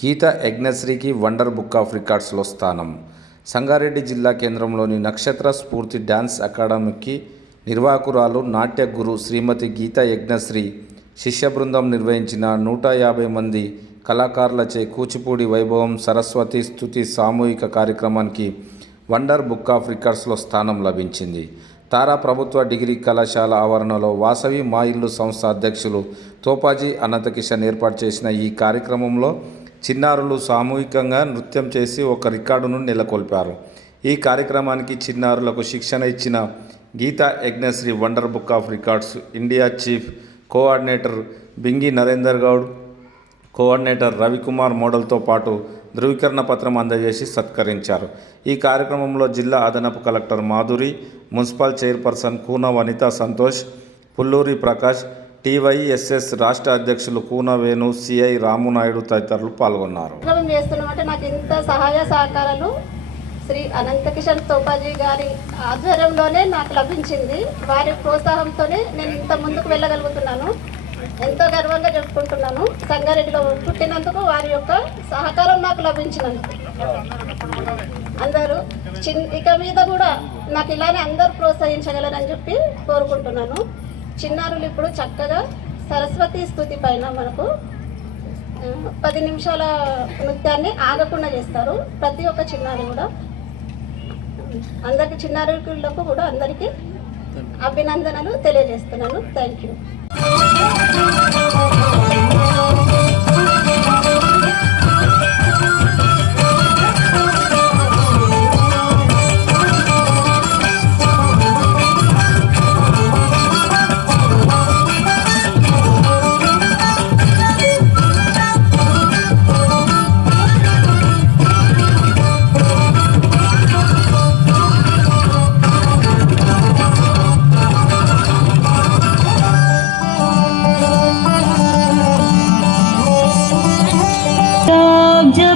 Gita యజ్ఞశ్రీకి wonder Book of రికార్డ్స్లో స్థానం. సంగారెడ్డి జిల్లా కేంద్రంలోని నక్షత్ర స్ఫూర్తి డ్యాన్స్ అకాడమీకి నిర్వాహకురాలు నాట్య గురు శ్రీమతి గీతా యజ్ఞశ్రీ శిష్య బృందం నిర్వహించిన 150 మంది కళాకారులచే కూచిపూడి వైభవం సరస్వతి స్తుతి సామూహిక కార్యక్రమానికి వండర్ బుక్ ఆఫ్ రికార్డ్స్లో స్థానం లభించింది. తారా ప్రభుత్వ డిగ్రీ కళాశాల ఆవరణలో వాసవి మా ఇల్లు సంస్థ అధ్యక్షులు తోపాజీ అనంతకిషన్ ఏర్పాటు చేసిన ఈ కార్యక్రమంలో చిన్నారులు సామూహికంగా నృత్యం చేసి ఒక రికార్డును నెలకొల్పారు. ఈ కార్యక్రమానికి చిన్నారులకు శిక్షణ ఇచ్చిన Geetha Yagnasri Wonder Book of Records India chief coordinator Bingi Narender Goud, coordinator Ravikumar మోడల్తో పాటు ధృవీకరణ పత్రం అందజేసి సత్కరించారు. ఈ కార్యక్రమంలో జిల్లా అదనపు collector Madhuri, municipal chairperson Koona Vanitha Santosh, Pulluri Prakash, TYSS రాష్ట్ర అధ్యక్షులు కూన వేణు, సిఐ రామునాయుడు తదితరులు పాల్గొన్నారు. నాకు ఇంత సహాయ సహకారాలు శ్రీ అనంతకిషన్ తోపాజీ గారి ఆధ్వర్యంలోనే నాకు లభించింది. వారి ప్రోత్సాహంతోనే నేను ఇంత ముందుకు వెళ్ళగలుగుతున్నాను. ఎంతో గర్వంగా చెప్పుకుంటున్నాను. సంగారెడ్డిలో పుట్టినందుకు వారి యొక్క సహకారం నాకు లభించినందుకు అందరూ ఇక మీద కూడా నాకు ఇలానే అందరూ ప్రోత్సహించగలరని చెప్పి కోరుకుంటున్నాను. చిన్నారులు ఇప్పుడు చక్కగా సరస్వతి స్తుతి పైన మనకు 10 నిమిషాల నృత్యాన్ని ఆగకుండా చేస్తారు. ప్రతి ఒక్క చిన్నారి కూడా అందరికి చిన్నారులకు కూడా అందరికీ అభినందనలు తెలియజేస్తున్నాను. Thank you.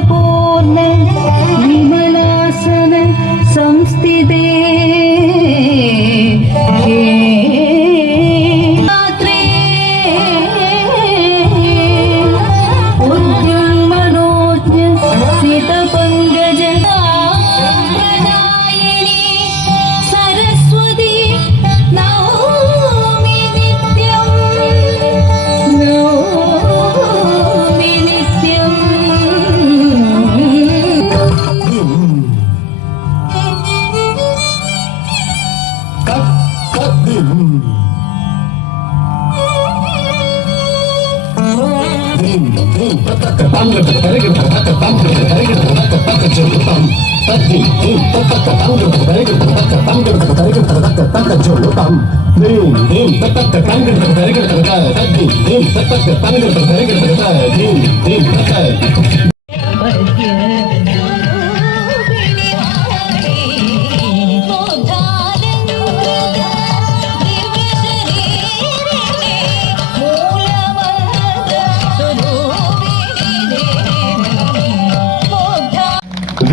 पूर्ण विमलासन संस्थिते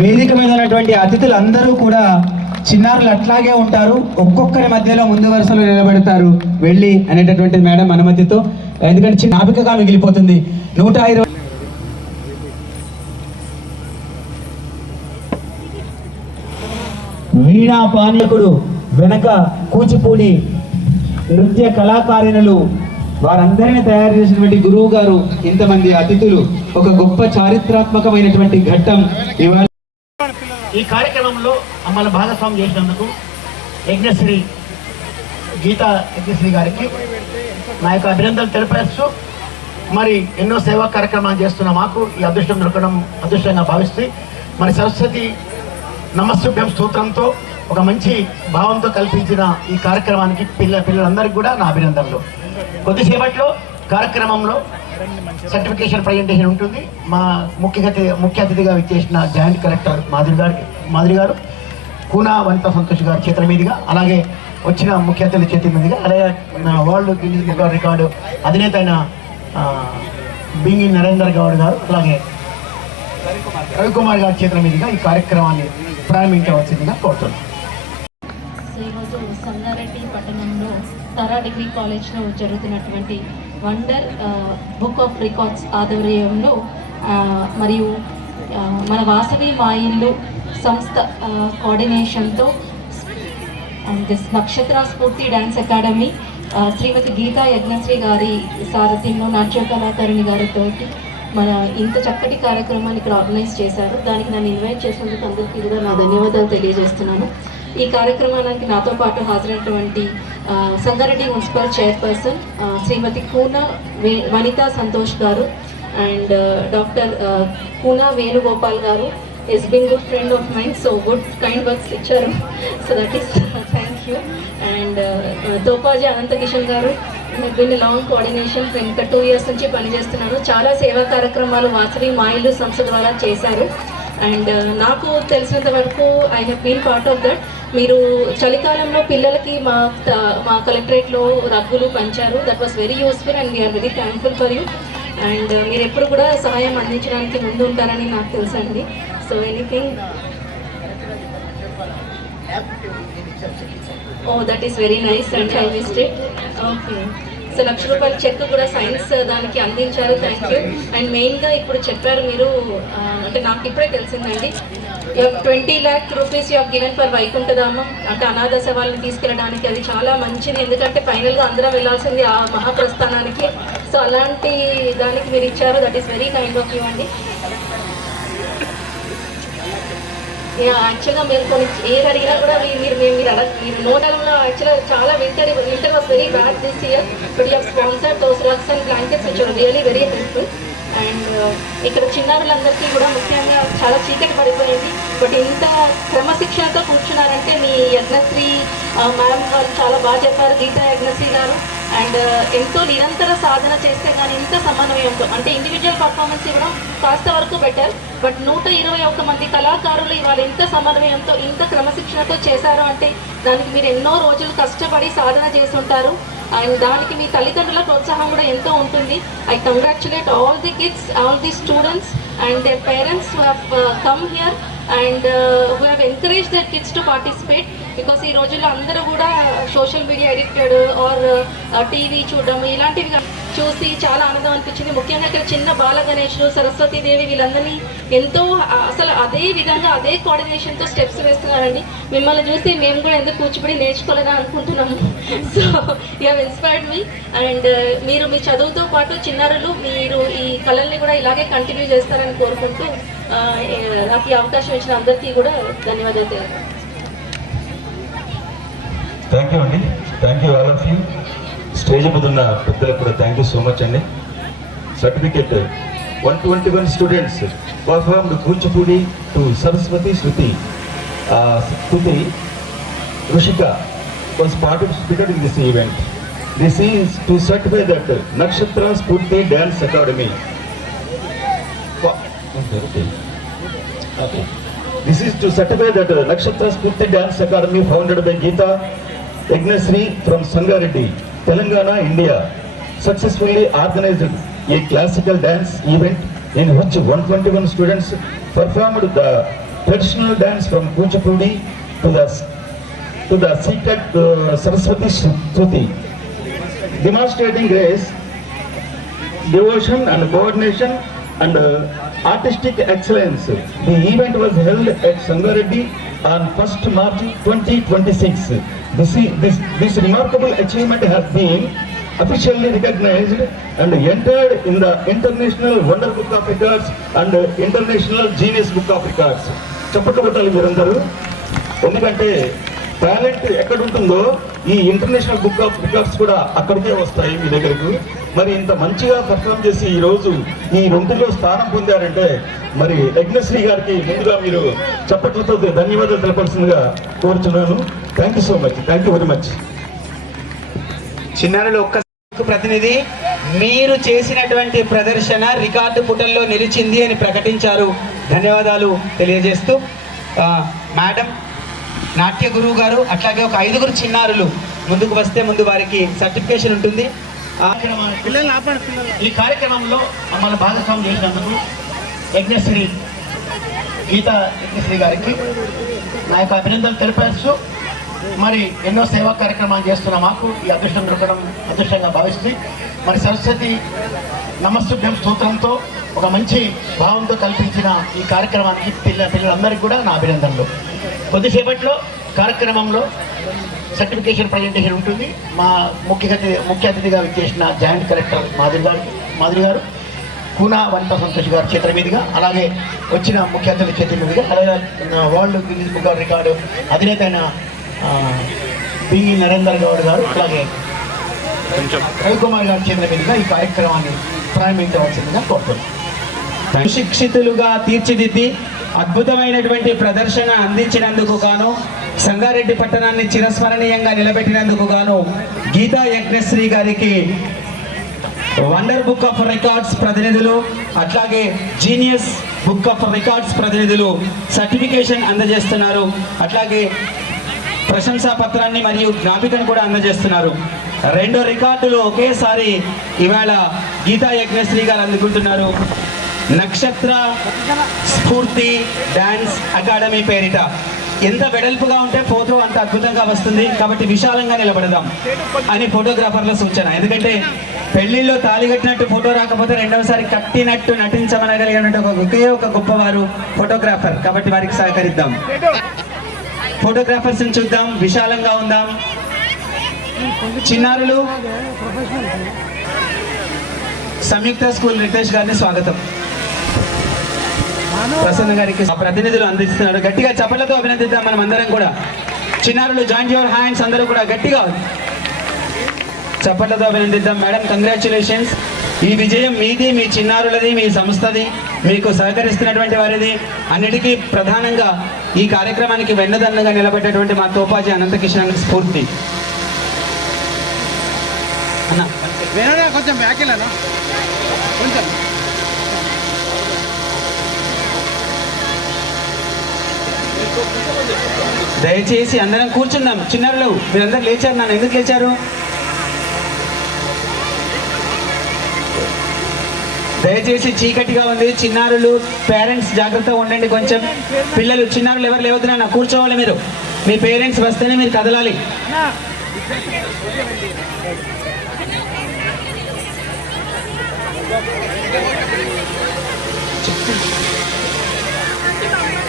వేదిక మీద ఉన్నటువంటి అతిథులందరూ కూడా చిన్నారులు అట్లాగే ఉంటారు. ఒక్కొక్కరి మధ్యలో ముందు వరుసలో నిలబెడతారు వెళ్ళి అనేటటువంటి మేడం అనుమతితో. ఎందుకంటే చిన్న జ్ఞాపికగా మిగిలిపోతుంది. 120 వీణా పానీయకుడు వెనక కూచిపూడి నృత్య కళాకారిణులు వారందరినీ తయారు చేసినటువంటి గురువు గారు, ఇంతమంది అతిథులు, ఒక గొప్ప చారిత్రాత్మకమైనటువంటి ఘట్టం ఇవాళ. ఈ కార్యక్రమంలో మమ్మల్ని భాగస్వామ్యం చేసినందుకు యజ్ఞశ్రీ గీతా యజ్ఞశ్రీ గారికి నా యొక్క అభినందనలు తెలిపేస్తూ, మరి ఎన్నో సేవా కార్యక్రమాలు చేస్తున్న మాకు ఈ అదృష్టం దొరకడం అదృష్టంగా భావిస్తూ, మరి సరస్వతి నమస్సుభ్యం స్తోత్రంతో ఒక మంచి భావంతో కల్పించిన ఈ కార్యక్రమానికి పిల్లలందరికీ కూడా నా అభినందనలు. కొద్దిసేపట్లో కార్యక్రమంలో సర్టిఫికేషన్ ప్రజెంటేషన్ ఉంటుంది. మా ముఖ్య అతిథిగా విచ్చేసిన జాయింట్ కలెక్టర్ మాధురి గారు, కూనా వనితా సంతోష్ గారి చేతుల మీదుగా, అలాగే వచ్చిన ముఖ్య అతిథుల చేతుల మీదుగా, అలాగే world Guinness book of record అధినేత అయిన బింగి నరేందర్ గౌడ్ గారు, అలాగే రవికుమార్ గారి చేతుల మీదుగా ఈ కార్యక్రమాన్ని ప్రారంభించవలసిందిగా కోరుతున్నాం. ఈరోజు సంగారెడ్డి పట్టణంలో తారా డిగ్రీ కాలేజ్లో జరుగుతున్నటువంటి వండర్ బుక్ ఆఫ్ రికార్డ్స్ ఆధ్వర్యంలో మరియు మన వాసవి మా ఇల్లు సంస్థ కోఆర్డినేషన్తో అండ్ దిస్ నక్షత్ర స్ఫూర్తి డ్యాన్స్ అకాడమీ శ్రీమతి గీతా యజ్ఞశ్రీ గారి సారథ్యంలో నాట్య కళాకారిణి గారితో మన ఇంత చక్కటి కార్యక్రమాన్ని ఇక్కడ ఆర్గనైజ్ చేశారు. దానికి నన్ను ఇన్వైట్ చేసినందుకు అందరికీ కూడా నా ధన్యవాదాలు తెలియజేస్తున్నాను. ఈ కార్యక్రమానికి నాతో పాటు హాజరైనటువంటి సంగారెడ్డి మున్సిపల్ చైర్పర్సన్ శ్రీమతి కూన వనితా సంతోష్ గారు అండ్ డాక్టర్ కూన వేణుగోపాల్ గారు is been good friend of mine, so good kind works icharu, so that is thank you. And Topaji Anantakishan garu, have been a long coordination for ఇంకా 2 years నుంచి పనిచేస్తున్నాను. చాలా సేవా కార్యక్రమాలు వాసవి మా ఇల్లు సంస్థ ద్వారా చేశారు. అండ్ నాకు తెలిసినంత వరకు I have been part of that. మీరు చలికాలంలో పిల్లలకి మా కలెక్టరేట్లో రగ్గులు పంచారు. That was very useful and we are very thankful for you. And మీరు ఎప్పుడు కూడా సహాయం అందించడానికి ముందు ఉంటారని నాకు తెలుసండి. So anything that is very nice and I missed it. Okay, so ₹1,00,000 cheque కూడా సైన్స్ దానికి అందించారు. Thank you. అండ్ మెయిన్గా ఇప్పుడు చెప్పారు మీరు, అంటే నాకు ఇప్పుడే తెలిసిందండి, 20 lakh rupees you have given for వైకుంఠధామం, అంటే అనాథ శవాలను తీసుకెళ్ళడానికి. అది చాలా మంచిది, ఎందుకంటే ఫైనల్గా అందరం వెళ్ళాల్సింది ఆ మహాప్రస్థానానికి. సో అలాంటి దానికి మీరు ఇచ్చారు. That is very kind of you అండి. యాక్చువల్గా మీరు కొన్ని ఏది అడిగినా కూడా మీరు నోటల్లో యాక్చువల్గా చాలా winter was very bad this year, but you have sponsored those rugs and blankets which are really very helpful. And ఇక్కడ చిన్నారులందరికీ కూడా ముఖ్యంగా చాలా చీకటి పడిపోయింది, బట్ ఇంత క్రమశిక్షణతో కూర్చున్నారంటే మీ యజ్ఞశ్రీ మ్యామ్ గారు చాలా బాగా చెప్పారు, గీతా యజ్ఞశ్రీ గారు. అండ్ ఎంతో నిరంతర సాధన చేస్తే కానీ ఇంత సమన్వయంతో, అంటే ఇండివిజువల్ పర్ఫార్మెన్స్ ఇవ్వడం కాస్త వరకు బెటర్, బట్ 121 మంది కళాకారులు ఇవాళ ఇంత సమన్వయంతో ఇంత క్రమశిక్షణతో చేశారు అంటే దానికి మీరు ఎన్నో రోజులు కష్టపడి సాధన చేసి ఉంటారు. అండ్ దానికి మీ తల్లిదండ్రుల ప్రోత్సాహం కూడా ఎంతో ఉంటుంది. I congratulate all the kids, all the students and their parents who have come here and who have encourage their kids to participate. Because ఈ రోజుల్లో అందరూ కూడా social media addicted or TV చూడడం ఇలాంటివి చూసి చాలా ఆనందం అనిపించింది. ముఖ్యంగా ఇక్కడ చిన్న బాల గణేష్లు, సరస్వతీదేవి వీళ్ళందరినీ ఎంతో అసలు అదే విధంగా అదే కోఆర్డినేషన్తో స్టెప్స్ వేస్తున్నారండి. మిమ్మల్ని చూసి మేము కూడా ఎందుకు కూచిపూడి నేర్చుకోలేదని అనుకుంటున్నాము. So you have inspired me. And మీరు మీ చదువుతో పాటు చిన్నారులు మీరు ఈ కళల్ని కూడా ఇలాగే కంటిన్యూ చేస్తారని కోరుకుంటూ నాకు ఈ అవకాశం ఇచ్చిన అందరికీ కూడా ధన్యవాదాలు తెలియజేస్తాను. థ్యాంక్ యూ అండి. Thank you all of you. Stage మీద ఉన్న పెద్దలకు కూడా థ్యాంక్ యూ సో మచ్ అండి. Certificate 121 students performed Kuchipudi to Saraswati Shruti Rushika was participated in this event. This is to certify that Nakshatra Spurti Dance Academy. Okay. This is to certify that Nakshatra Spurti Dance Academy founded by Geeta Yagnesri from Sangareddy, Telangana, India, successfully organized a classical dance event in which 121 students performed the traditional dance from Kuchipudi to the secret Saraswati Shruti, demonstrating grace, devotion and coordination and artistic excellence. The event was held at Sangareddy on 1st March 2026. This remarkable achievement has been officially recognized and entered in the International Wonder Book of Records and International Genius Book of Records. చెప్పట్టుబట్టాలి మీరందరూ, ఎందుకంటే talent ఎక్కడ ఉంటుందో ఈ international book of records కూడా అక్కడికే వస్తాయి మీ దగ్గరకు. మరి ఇంత మంచిగా పర్ఫామ్ చేసి ఈరోజు ఈ రెండులో స్థానం పొందారంటే మరి యజ్ఞశ్రీ గారికి ముందుగా మీరు చప్పట్లతో ధన్యవాదాలు తెలపాల్సిందిగా కోరుచున్నాను. Thank you so much. Thank you very much. చిన్నారులు ఒక్క ప్రతినిధి మీరు చేసినటువంటి ప్రదర్శన రికార్డు పుటల్లో నిలిచింది అని ప్రకటించారు. ధన్యవాదాలు తెలియజేస్తూ మేడం, నాట్య గురువు గారు, అట్లాగే ఒక 5 చిన్నారులు ముందుకు వస్తే ముందు వారికి సర్టిఫికేషన్ ఉంటుంది. ఈ కార్యక్రమంలో మమ్మల్ని భాగస్వామ్యం చేసినందుకు యజ్ఞశ్రీ గీతా యజ్ఞశ్రీ గారికి నా యొక్క అభినందనలు తెలిపేస్తూ, మరి ఎన్నో సేవా కార్యక్రమాలు చేస్తున్న మాకు ఈ అదృష్టం దొరకడం అదృష్టంగా భావిస్తుంది. మరి సరస్వతి నమస్తుభ్యం స్తోత్రంతో ఒక మంచి భావంతో కల్పించిన ఈ కార్యక్రమానికి పిల్లలందరికీ కూడా నా అభినందనలు. కొద్దిసేపట్లో కార్యక్రమంలో సర్టిఫికేషన్ ప్రజెంటేషన్ ఉంటుంది. మా ముఖ్య అతిథిగా విచ్చేసిన జాయింట్ కలెక్టర్ మాధురి గారు, కూనా వనితా సంతోష్ గారు చేతుల మీదుగా, అలాగే వచ్చిన ముఖ్య అతిథి చేతుల మీదుగా, అలాగే world Guinness book of record అధినేత అయిన బి నరేందర్ గౌడ్ గారు, అలాగే రవికుమార్ గారి చేతుల మీదుగా ఈ కార్యక్రమాన్ని ప్రారంభించవలసిందిగా కోరుతున్నాం. సుశిక్షితులుగా తీర్చిదిద్ది అద్భుతమైనటువంటి ప్రదర్శన అందించినందుకు గాను, సంగారెడ్డి పట్టణాన్ని చిరస్మరణీయంగా నిలబెట్టినందుకు గాను గీతా యజ్ఞశ్రీ గారికి వండర్ బుక్ ఆఫ్ రికార్డ్స్ ప్రతినిధులు, అట్లాగే జీనియస్ బుక్ ఆఫ్ రికార్డ్స్ ప్రతినిధులు సర్టిఫికేషన్ అందజేస్తున్నారు. అట్లాగే ప్రశంసా పత్రాన్ని మరియు జ్ఞాపికను కూడా అందజేస్తున్నారు. 2 రికార్డులు ఒకేసారి ఇవాళ గీతా యజ్ఞశ్రీ గారు అందుకుంటున్నారు. నక్షత్ర స్ఫూర్తి డాన్స్ అకాడమీ పేరిట. ఎంత వెడల్పుగా ఉంటే ఫోటో అంత అద్భుతంగా వస్తుంది, కాబట్టి విశాలంగా నిలబడదాం అని ఫోటోగ్రాఫర్ల సూచన. ఎందుకంటే పెళ్లిలో తాళి కట్టినట్టు ఫోటో రాకపోతే రెండవసారి కట్టినట్టు నటించమనగలిగినట్టు ఒకే ఒక గొప్పవారు ఫోటోగ్రాఫర్, కాబట్టి వారికి సహకరిద్దాం. ఫోటోగ్రాఫర్స్ని చూద్దాం, విశాలంగా ఉందాం. చిన్నారులు సంయుక్త స్కూల్ రితేష్ గారిని స్వాగతం. ప్రసన్న గారికి ప్రతినిధులు అందిస్తున్నారు. గట్టిగా చప్పట్లతో అభినందిద్దాం మనం అందరం కూడా. చిన్నారులు జాయింట్ యువర్ హ్యాండ్స్, అందరూ కూడా గట్టిగా చప్పట్లతో అభినందిద్దాం. Madam, congratulations. ఈ విజయం మీది, మీ చిన్నారులది, మీ సంస్థది, మీకు సహకరిస్తున్నటువంటి వారిది. అన్నిటికీ ప్రధానంగా ఈ కార్యక్రమానికి వెన్నదన్నుగా నిలబెట్టేటువంటి మా తోపాజీ అనంతకిషన్ స్ఫూర్తి అన్న. కొంచెం బ్యాకెళ్ళాను కొంచెం. దయచేసి అందరం కూర్చుందాం. చిన్నారులు మీరందరూ లేచారు. నన్ను ఎందుకు లేచారు? దయచేసి చీకటిగా ఉంది. చిన్నారులు పేరెంట్స్ జాగ్రత్తగా ఉండండి. కొంచెం పిల్లలు చిన్నారులు ఎవరు లేవద్దునా, కూర్చోవాలి. మీరు మీ పేరెంట్స్ వస్తేనే మీరు కదలాలి.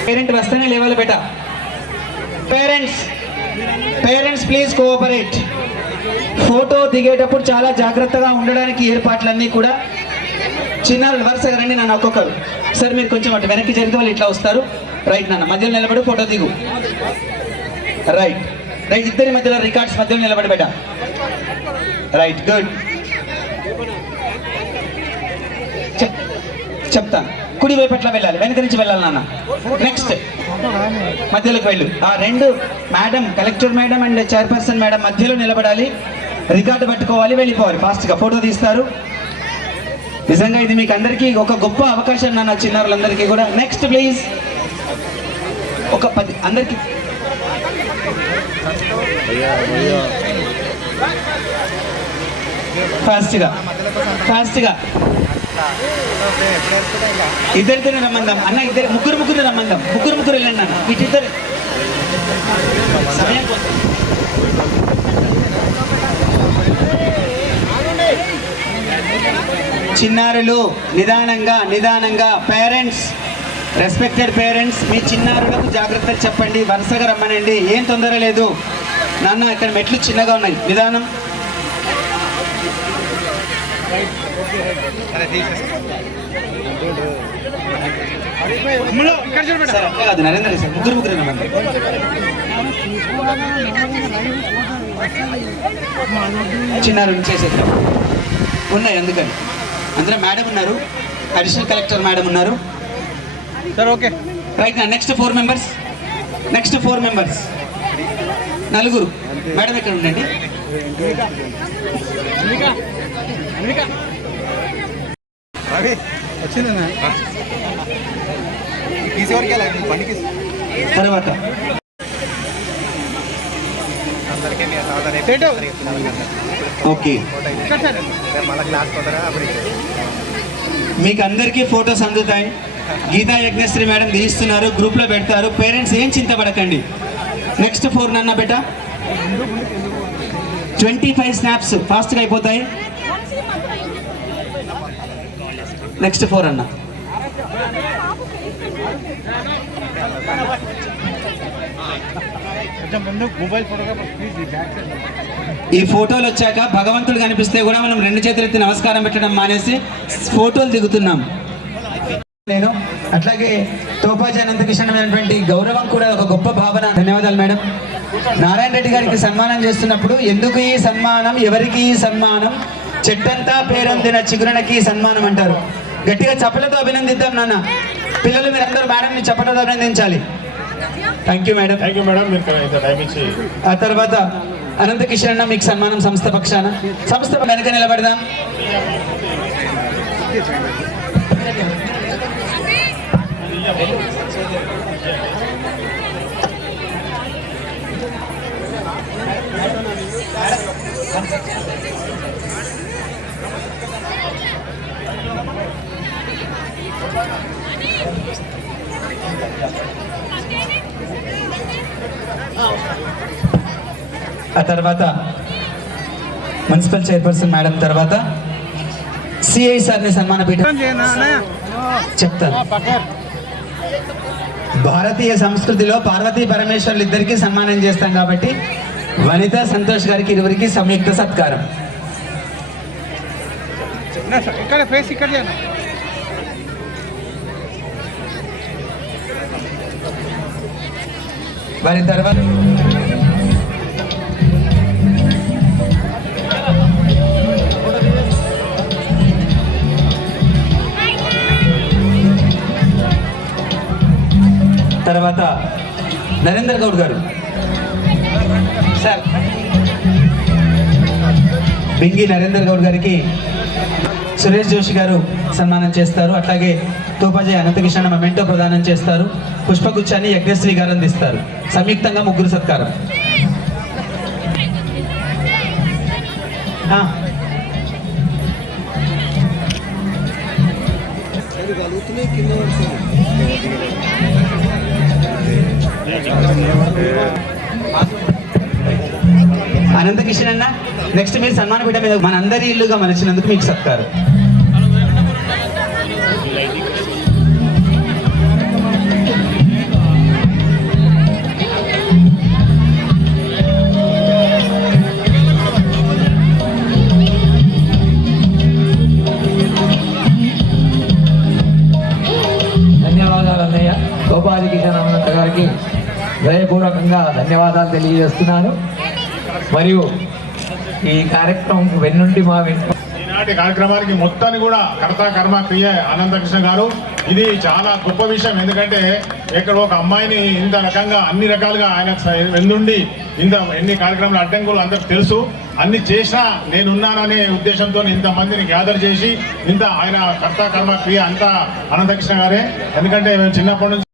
పేరెంట్ వస్తేనే లేవాలి బేటా. Parents please cooperate. ఫోటో దిగేటప్పుడు చాలా జాగ్రత్తగా ఉండడానికి ఏర్పాట్లన్నీ కూడా. చిన్నారులు వరుసగా రండి నాన్న, ఒక్కొక్కరు. సార్ మీరు కొంచెం అటు వెనక్కి జరిగితే వాళ్ళు ఇట్లా వస్తారు. రైట్ నాన్న, మధ్యలో నిలబడి ఫోటో దిగు. రైట్ రైట్, ఇద్దరి మధ్యలో రికార్డ్స్ మధ్యలో నిలబడి బేటా. Right, good. చెప్తాను. కుడి వైపు ఎట్లా వెళ్ళాలి, వెనక నుంచి వెళ్ళాలి నాన్న. నెక్స్ట్ మధ్యలోకి వెళ్ళు. ఆ 2 madam, collector madam and chairperson madam మధ్యలో నిలబడాలి. రికార్డు పట్టుకోవాలి, వెళ్ళిపోవాలి. ఫాస్ట్గా ఫోటో తీస్తారు. నిజంగా ఇది మీకు అందరికీ ఒక గొప్ప అవకాశం నాన్న, చిన్నారులందరికీ కూడా. Next please. ఒక 10 అందరికీ. ఫాస్ట్గా ఇద్దరిద్దరిని రమ్మందాం అన్న. ముగ్గురు రమ్మందాం. ముగ్గురు వెళ్ళండి అన్న. ఇద్దరు సమయం చిన్నారులు నిదానంగా. పేరెంట్స్, రెస్పెక్టెడ్ పేరెంట్స్, మీ చిన్నారులకు జాగ్రత్తగా చెప్పండి. వరుసగా రమ్మనండి, ఏం తొందర లేదు నాన్న. ఇక్కడ మెట్లు చిన్నగా ఉన్నాయి, నిదానం. సార్ అట్లా కాదు నరేంద్ర సార్, ముగ్గురు రమ్మండి. చిన్నారులు చేసేద్దాం ఉన్నాయి, అందుకని. అందులో మేడం ఉన్నారు, అడిషనల్ కలెక్టర్ మేడం ఉన్నారు. సార్ ఓకే రైట్ నా. Next 4 members. 4 మేడం ఇక్కడ ఉండండి. వచ్చిందన్నా తీసేవరకు బండికి తర్వాత ఓకే. మీకు అందరికీ ఫొటోస్ అందుతాయి. గీతా యజ్ఞశ్రీ మేడం తీస్తున్నారు, గ్రూప్లో పెడతారు. పేరెంట్స్ ఏం చింతపడకండి. నెక్స్ట్ 4 నాన్న బేటా. 25 స్నాప్స్ ఫాస్ట్గా అయిపోతాయి. నెక్స్ట్ 4 అన్న. కొంచెం ముందు మొబైల్ ఫోటోగ్రాఫర్ ప్లీజ్ ఈ బ్యాక్ సైడ్. ఈ ఫోటోలు వచ్చాక భగవంతుడు కనిపిస్తే కూడా మనం 2 చేతులు ఎత్తి నమస్కారం పెట్టడం మానేసి ఫోటోలు దిగుతున్నాం. నేను అట్లాగే తోపాజీ అనంతకృష్ణమైనటువంటి గౌరవం కూడా ఒక గొప్ప భావన. ధన్యవాదాలు మేడం. నారాయణ రెడ్డి గారికి సన్మానం చేస్తున్నప్పుడు ఎందుకు ఈ సన్మానం, ఎవరికి ఈ సన్మానం, చెట్టంతా పేరొందిన చిగురణకి సన్మానం అంటారు. గట్టిగా చప్పలతో అభినందిద్దాం నాన్న. పిల్లలు మీరందరూ మేడంని చప్పలతో అభినందించాలి. Thank you madam. Thank you madam. మీరు టైం ఇచ్చి ఆ తర్వాత అనంతకిషన్ అన్న మీకు సన్మానం సంస్థ పక్షాన. సంస్థ వెనక నిలబడదాం. ఆ తర్వాత మున్సిపల్ చైర్పర్సన్ మేడం, తర్వాత సిఐ సార్ని సన్మాన పీఠం చెప్తాను. భారతీయ సంస్కృతిలో పార్వతీ పరమేశ్వర్లు ఇద్దరికి సన్మానం చేస్తాం కాబట్టి వనిత సంతోష్ గారికి ఇరువురికి సంయుక్త సత్కారం. ఇక్కడ ఫేస్ ఇక్కడ చేయనా. వారి తర్వాత తర్వాత నరేందర్ గౌడ్ గారు సార్, బింగి నరేందర్ గౌడ్ గారికి సురేష్ జోషి గారు సన్మానం చేస్తారు. అట్లాగే తోపాజీ అనంతకృష్ణ మెమెంటో ప్రదానం చేస్తారు. పుష్పగుచ్చాన్ని యజ్ఞశ్రీ గారు అందిస్తారు. సంయుక్తంగా 3 సత్కారం. అనంతకిషన్ అన్న, నెక్స్ట్ మీరు సన్మాన పీఠ మీద మనందరి ఇల్లుగా మలిచినందుకు మీకు సత్కారం. ధన్యవాదాలు అన్నయ్య. గోపాలి కిషన్ అనంత గారికి హృదయపూర్వకంగా ధన్యవాదాలు తెలియజేస్తున్నాను. మరియు ఈ కార్యక్రమం వెన్నుండి మా ఈనాటి కార్యక్రమానికి మొత్తాన్ని కూడా కర్త కర్మ క్రియ అనంతకృష్ణ గారు. ఇది చాలా గొప్ప విషయం. ఎందుకంటే ఇక్కడ ఒక అమ్మాయిని ఇంత రకంగా అన్ని రకాలుగా ఆయన వెన్నుండి ఎన్ని కార్యక్రమాలు అడ్డంకులు అందరికి తెలుసు. అన్ని చేసినా నేనున్నాననే ఉద్దేశంతో ఇంతమందిని గ్యాదర్ చేసి ఆయన కర్త కర్మ క్రియ అంతా అనంతకృష్ణ గారే. ఎందుకంటే మేము చిన్నప్పటి నుంచి